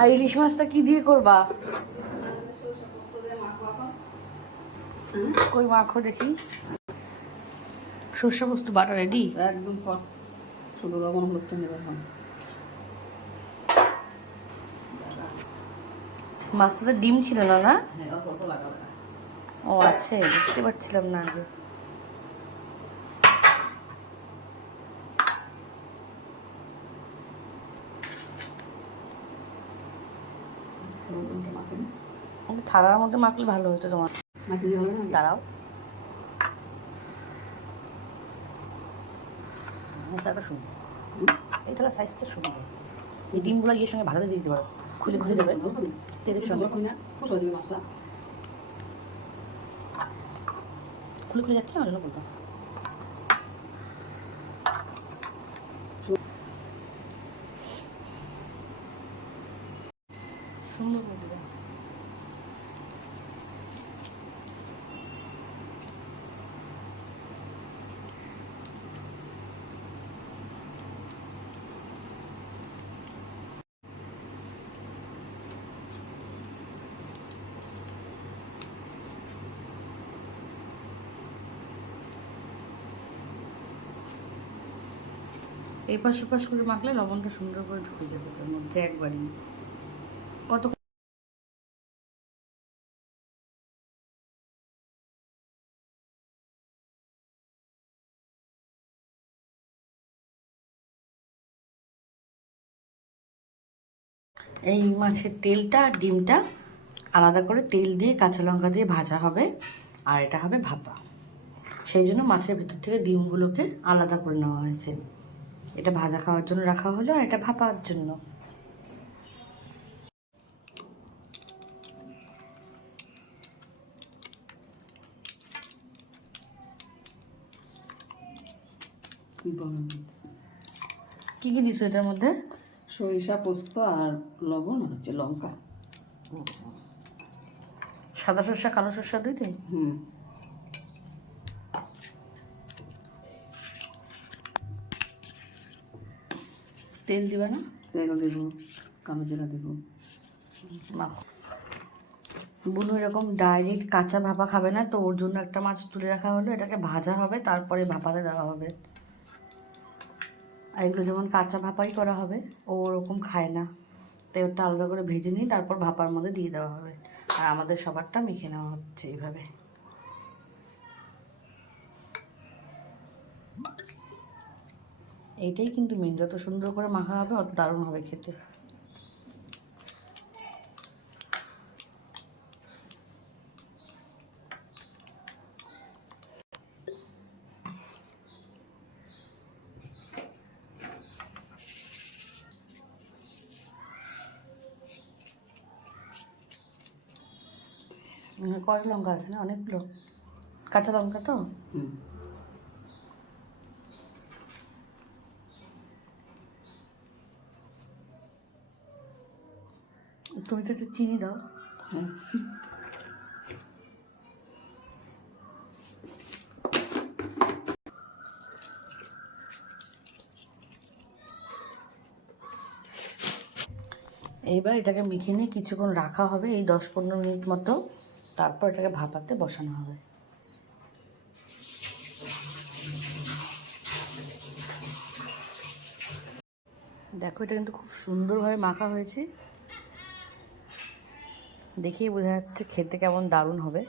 আর ইলিশ মাছটা কি দিয়ে করবা? কই মাখো দেখি। সর্ষে বস্তু বাটা রেডি একদম শুধু লবণ হলুদ তো নেবে মাছটাতে ডিম ছিল না না? হ্যাঁ ও আছে বুঝতে পারছিলাম না আগে লবণটা মাখে নি। কিন্তু থালার মধ্যে মাখলে ভালো হতো তোমার। দাঁড়াও। মশলাটা শুনব এই থালার সাইজটা এই ডিমগুলো গিয়ে সঙ্গে দিয়ে দিতে পারো। খুঁজে খুঁজে দেবে। তেলের সঙ্গে। খুলে খুলে যাচ্ছে না জন্য সুন্দর করে দেবে। এই পাশ করে মাখলে লবণটা সুন্দর করে ঢুকে যাবে তার মধ্যে একবারই। কত এই মাছের তেলটা আর ডিমটা আলাদা করে তেল দিয়ে কাঁচা লঙ্কা দিয়ে ভাজা হবে, আর এটা হবে ভাপা। সেই জন্য মাছের ভিতর থেকে ডিমগুলোকে আলাদা করে নেওয়া হয়েছে। এটা ভাজা খাওয়ার জন্য রাখা হলো আর এটা ভাপার জন্য। কি কি দিছো এটার মধ্যে? সরিষা পোস্ত আর লবণ আর হচ্ছে লঙ্কা। সাদা সর্ষা কালো সর্ষা দুইটাই? হুম। তেল দিবে না? তেল দেবো কালো জিরা দেবো। মাখো। বুনু এরকম ডাইরেক্ট কাঁচা ভাপা খাবে না তো ওর জন্য একটা মাছ তুলে রাখা হলো এটাকে ভাজা হবে তারপরে ভাপাতে দেওয়া হবে। আর এগুলো যেমন কাঁচা ভাপাই করা হবে ও ওরকম খায় না। তাই ওটা আলাদা করে ভেজে নিয়ে তারপর ভাপার মধ্যে দিয়ে দেওয়া হবে। আর আমাদের সবারটা মেখে নেওয়া হচ্ছে এইভাবে। এইটাই কিন্তু মেন যত সুন্দর করে মাখা হবে, অত দারুণ হবে খেতে। কয় লঙ্কা আছে না? অনেকগুলো। কাঁচা লঙ্কা তো? হুম। তুমি তো একটু চিনি দাও। হ্যাঁ। এইবার এটাকে মেখে নিয়ে কিছুক্ষণ রাখা হবে এই দশ পনেরো মিনিট মতো। তারপর এটাকে ভাপাতে বসানো হবে। দেখো এটা কিন্তু খুব সুন্দরভাবে মাখা হয়েছে। দেখিয়ে বোঝা যাচ্ছে খেতে কেমন দারুণ হবে।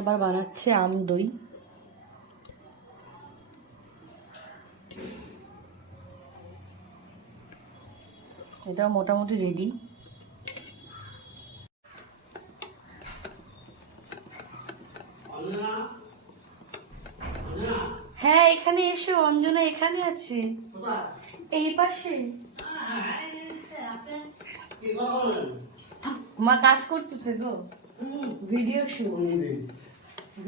আবার বানাচ্ছে আম দই। এটাও মোটামুটি রেডি হ্যাঁ এখানে এসো অঞ্জনা এখানে আছে। এই পাশে। মা কাজ করতেছে গো। ভিডিও শুট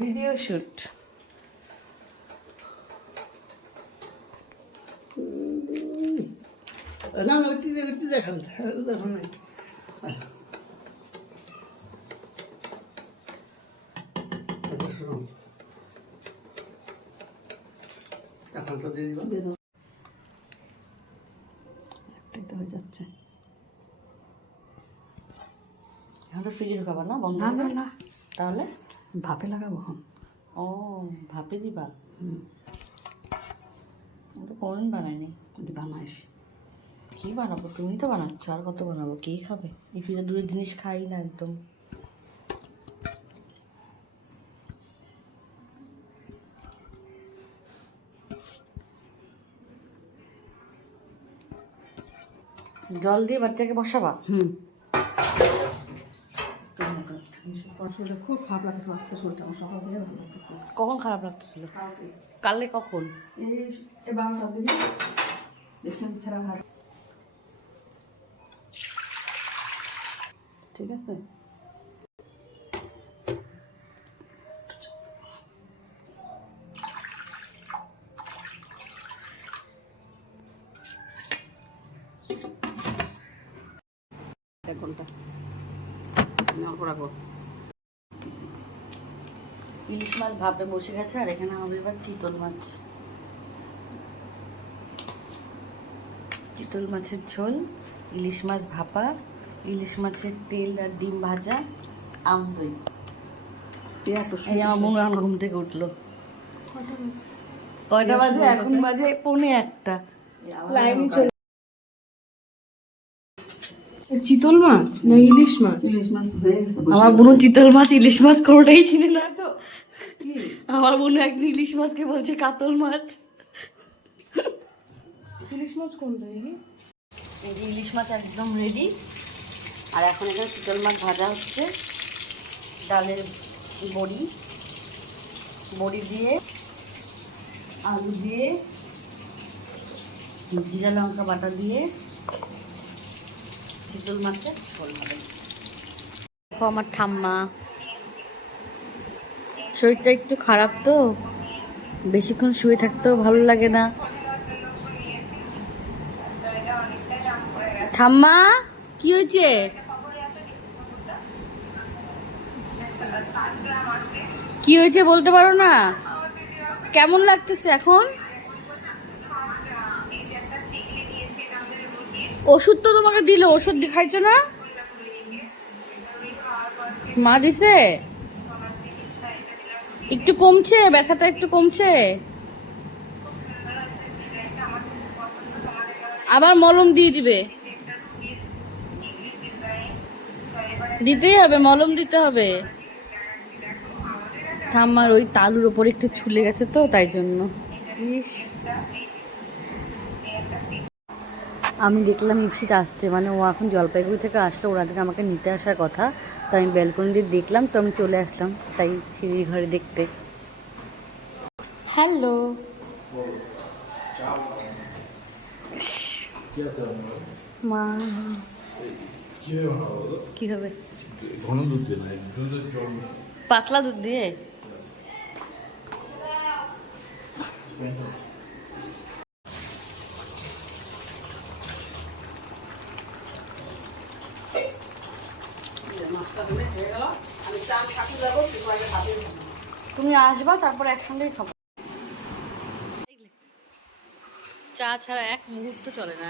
ভিডিও শুট না না ওইটি ওইটি দেখান দেখো নাই। আচ্ছা, এখন তো ফ্রিজে ঢুকাবা না? বন্ধ না না তাহলে? ভাপে লাগাবো এখন। ও ভাপে দিবা? তো কোনোদিন বানাইনি। বানাইস। কি বানাবো? তুমি তো বানাচ্ছ আর কত বানাবো? কে খাবে? এই ফ্রিজে দূরের জিনিস খাই না একদম। জল দিয়ে বাচ্চাকে বসাবা? হুম। শরীরটা খুব খারাপ লাগছে আজকে শরীরটা আমার সকাল থেকে ভালো লাগতেছে। কখন খারাপ লাগতেছিল? কালকে। কালে কখন? এই বারোটার দিকে। দেখলাম ছাড়া ভাত ঠিক আছে? এক ঘণ্টা। রাখব। কিছু ইলিশ মাছ ভাপে বসে গেছে আর এখানে হবে এবার চিতল মাছ। চিতল মাছের ঝোল ইলিশ মাছ ভাপা ইলিশ মাছের তেল আর ডিম ভাজা আম দই। এই আমার মনে হয় ঘুম থেকে উঠল। কয়টা বাজে? এখন বাজে পৌনে একটা। চিতল মাছ না ইলিশ মাছ? ইলিশ মাছ হয়ে গেছে আমার বোন চিতল মাছ ইলিশ মাছ কোনোটাই চিনে না। তো। কি? আমার বোন একদিন ইলিশ মাছকে বলছে কাতল মাছ। ইলিশ মাছ কোনটা এই যে? ইলিশ মাছ একদম রেডি আর এখন এখানে চিতল মাছ ভাজা হচ্ছে। ডালের বড়ি। বড়ি দিয়ে আলু দিয়ে জিরা লঙ্কা বাটা দিয়ে চিতল মাছের ঝোল হবে দেখো আমার ঠাম্মা। শরীরটা একটু খারাপ তো, বেশিক্ষণ শুয়ে থাকতেও ভালো লাগে না। ঠাম্মা, কি হয়েছে? কি হয়েছে বলতে পারো না। কেমন লাগতেছে এখন? ওষুধ তো তোমাকে দিল, ওষুধ খাইছো না? মা দিছে? একটু কমছে, ব্যথাটা একটু কমছে? আবার মলম দিয়ে দিবে। দিতেই হবে, মলম দিতে হবে। ঠাম্মার ওই তালুর ওপর একটু ছুলে গেছে তো, তাই জন্য। ইস। আমি দেখলাম ইপসিট আসছে মানে ও এখন জলপাইগুড়ি থেকে আসলো, ওর আজকে আমাকে নিতে আসার কথা, তো আমি ব্যালকনি দিয়ে দেখলাম, তো আমি চলে আসলাম, তাই সিঁড়ির ঘরে দেখতে। হ্যালো। মা। কি হবে? পাতলা দুধ দিয়ে? তুমি আসবা তারপর একসঙ্গেই খাব। চা ছাড়া এক মুহূর্ত চলে না।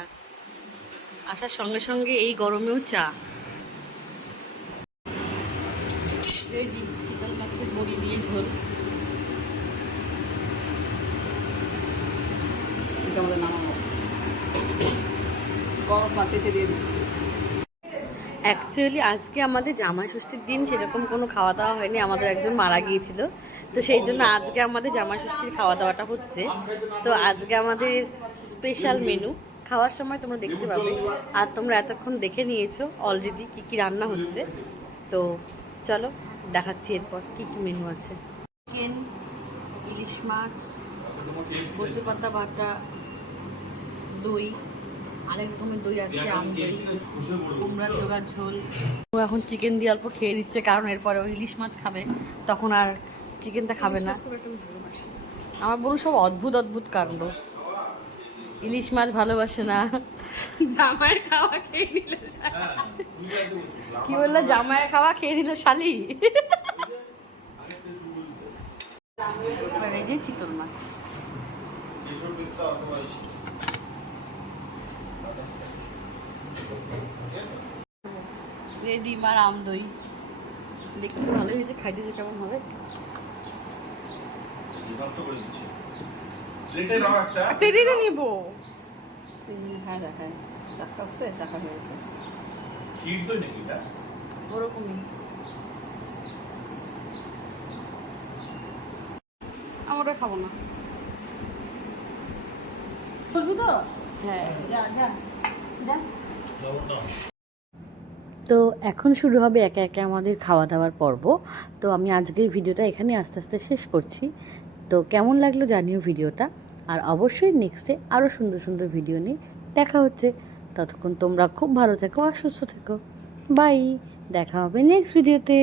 আসার সঙ্গে সঙ্গে এই গরমেও চা। রেডি চিতল মাছের বড়ি দিয়ে ঝোল। এটা আমাদের নামাবো গরম মাছ এসে দিয়ে দিচ্ছি। অ্যাকচুয়ালি আজকে আমাদের জামাই ষষ্ঠীর দিন, সেরকম কোনো খাওয়া দাওয়া হয়নি, আমাদের একজন মারা গিয়েছিল। তো সেই জন্য আজকে আমাদের জামাই ষষ্ঠীর খাওয়া দাওয়াটা হচ্ছে। তো আজকে আমাদের স্পেশাল মেনু খাওয়ার সময় তোমরা দেখতে পাবে। আর তোমরা এতক্ষণ দেখে নিয়েছো অলরেডি কী কী রান্না হচ্ছে। তো চলো, দেখাচ্ছি এরপর কী কী মেনু আছে। চিকেন ইলিশ মাছ কচু পাতা দই আরেক রকমের দই আছে আম দই কুমড়ার জোগাড় ঝোল। ও এখন চিকেন দিয়ে অল্প খেয়ে নিচ্ছে কারণ এরপরে ও ইলিশ মাছ খাবে তখন আর চিকেনটা খাবে না। আমার বোন সব অদ্ভুত অদ্ভুত কাণ্ড। ইলিশ মাছ ভালোবাসে না। জামাইয়ের খাওয়া খেয়ে নিল কি বলল? জামাইয়ের খাওয়া খেয়ে নিল শালি? এই যে চিতল মাছ। রেডি মার আম দই দেখতে ভালোই হয়েছে খাইতে যে কেমন হবে? নষ্ট করে দিচ্ছে। প্লেটে নাও একটা। পেরিয়ে নিবো। হ্যাঁ দেখায় চাকা হচ্ছে চাকা হয়েছে ক্ষীর দই নাকি এটা? ওরকমই। আমরা খাব না। বুঝব তো? হ্যাঁ। যা যা। যা। তো এখন শুরু হবে একে একে আমাদের খাওয়া দাওয়ার পর্ব। তো আমি আজকের ভিডিওটা এখানে আস্তে আস্তে শেষ করছি। তো কেমন লাগল জানিও ভিডিওটা। আর অবশ্যই নেক্সটে আরও সুন্দর সুন্দর ভিডিও নিয়ে দেখা হচ্ছে। ততক্ষণ তোমরা খুব ভালো থেকো আর সুস্থ থেকো। বাই দেখা হবে নেক্সট ভিডিওতে